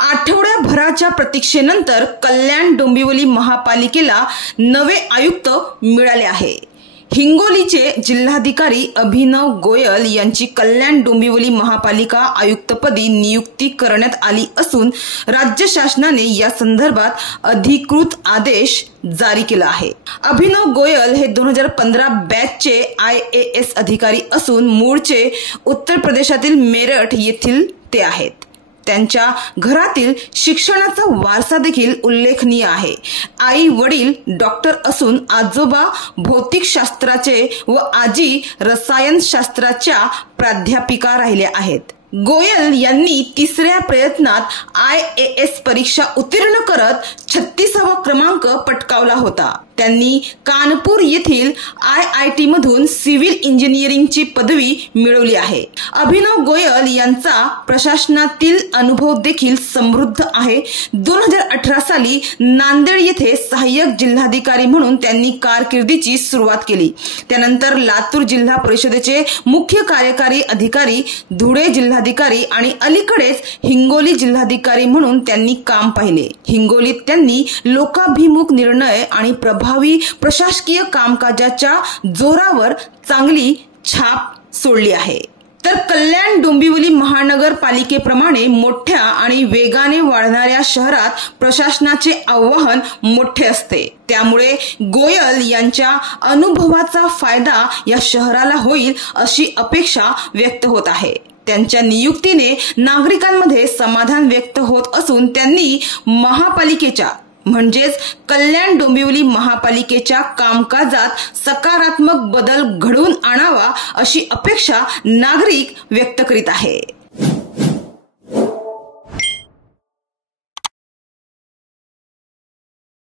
आठवड्याभराच्या प्रतीक्षेनंतर कल्याण डोंबिवली महापालिकेला नवे आयुक्त मिळाले आहे। हिंगोलीचे जिल्हाधिकारी अभिनव गोयल यांची कल्याण डोंबिवली महापालिका आयुक्तपदी नियुक्ती करण्यात आली असून राज्य शासनाने या संदर्भात अधिकृत आदेश जारी केला आहे। अभिनव गोयल हे 2015 बॅचचे IAS अधिकारी असून मूळचे उत्तर प्रदेशातील मेरठ येथील ते आहेत। त्यांच्या घरातील शिक्षणाचा वारसा देखील उल्लेखनीय आहे। आई वडील डॉक्टर असून आजोबा भौतिकशास्त्राचे व आजी रसायनशास्त्राच्या प्राध्यापिका राहिल्या आहेत। गोयल यांनी तिसऱ्या प्रयत्नात IAS परीक्षा उत्तीर्ण करत 36वा क्रमांक पटकावला होता। त्यांनी कानपूर येथील IIT मधून सिव्हिल इंजिनिअरिंगची पदवी मिळवली आहे। अभिनव गोयल यांचा प्रशासनातील अनुभव देखील समृद्ध आहे। 2018 साली नांदेड येथे सहाय्यक जिल्हाधिकारी म्हणून त्यांनी कारकिर्दीची सुरुवात केली। त्यानंतर लातूर जिल्हा परिषदेचे मुख्य कार्यकारी अधिकारी, धुळे जिल्हाधिकारी आणि अलीकडेच हिंगोली जिल्हाधिकारी म्हणून त्यांनी काम पाहिले। हिंगोलीत त्यांनी लोकाभिमुख निर्णय आणि प्रभावी प्रशासकीय कामकाजाच्या जोरावर चांगली छाप सोडली आहे। तर कल्याण डोंबिवली महानगरपालिकेप्रमाणे मोठ्या आणि वेगाने वाढणाऱ्या शहरात प्रशासनाचे आव्हान मोठे असते। त्यामुळे गोयल यांच्या अनुभवाचा फायदा या शहराला होईल अशी अपेक्षा व्यक्त होत आहे। त्यांच्या नियुक्तीने नागरिकांमध्ये समाधान व्यक्त होत असून त्यांनी महापालिकेच्या म्हणजेच कल्याण डोंबिवली महापालिकेच्या कामकाजात सकारात्मक बदल घडवून आणावा अशी अपेक्षा नागरिक व्यक्त करीत आहे।